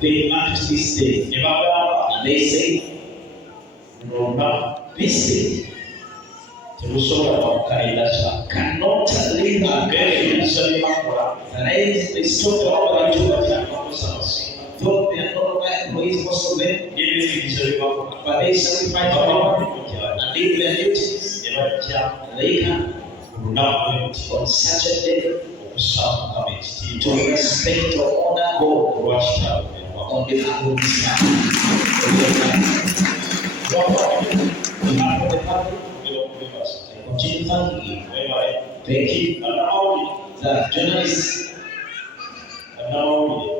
they marked this day. And they say, this day cannot live again. They stop though they are not right ways, most of them, but they sacrifice and leave their duties. They can on such a day to respect or honor God on behalf of His thank you.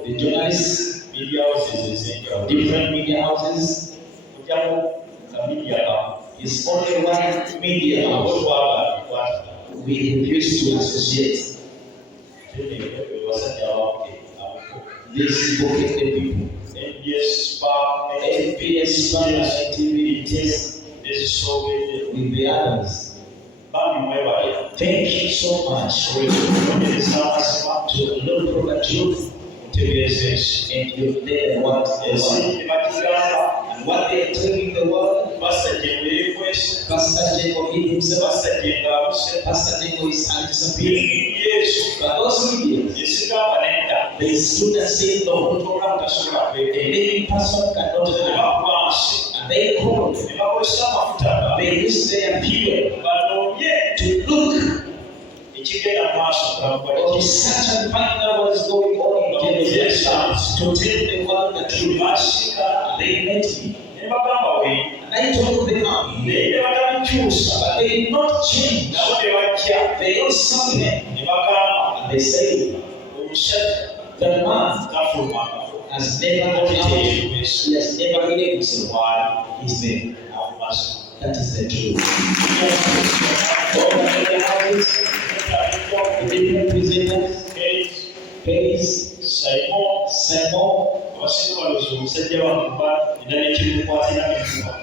The journalists, media houses, different media houses, is only one media house we refuse to associate. These people, NBS, TV, with the others. Thank you so much to look for the truth and you did what they want. And what they are telling the world, Pastor Jengo himself, Pastor Jengo is disappearing. But those medias, they stood and said, no, a living person cannot have. And they called, they used their people to look of such and find out what is going on in Genesis, to tell the world the truth. They met me. And I told them, but they did not change. They don't serve him. And they say, the man has never acted. He has never been able to say why he's there. That is the truth. The different presenters, Pace, Simon,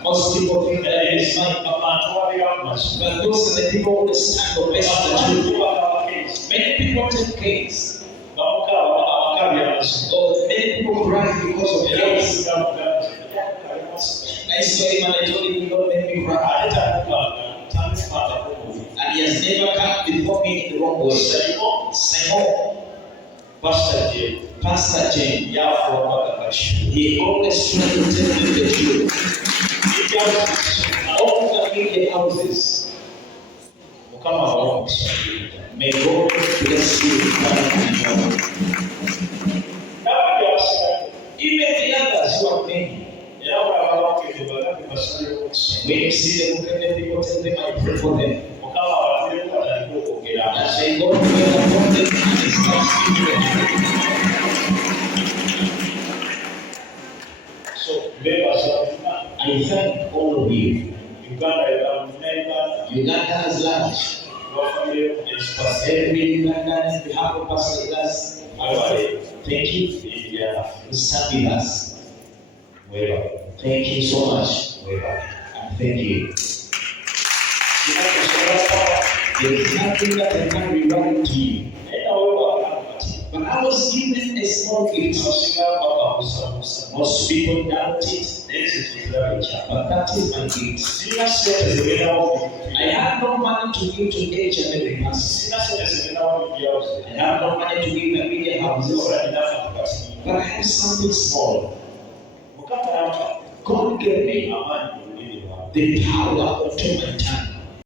most people think that it is fine, but those are the people who stand for best the truth. Many people take case. Many people cry because of the case. I saw him and I told him, don't make me cry. And he has never come before me in the wrong way. Simon, Pastor Jane, he always tried to tell me the truth. All the media houses, may God bless you. Even the others who are many. When you see them, people tell them, I pray for them. I say, God, pray upon them and it's not secret. So, I thank all of you. Uganda has large. Every Ugandan, on behalf of Pastor Gas, thank you. Stand with us. Thank you so much. And thank you. There is nothing that I can rewrite to you. But I was given a small gift. Most people doubt it. But that is my gift. I have no money to give to each and every person. I have no money to give the media houses. But I have something small. God gave me the power to my tongue.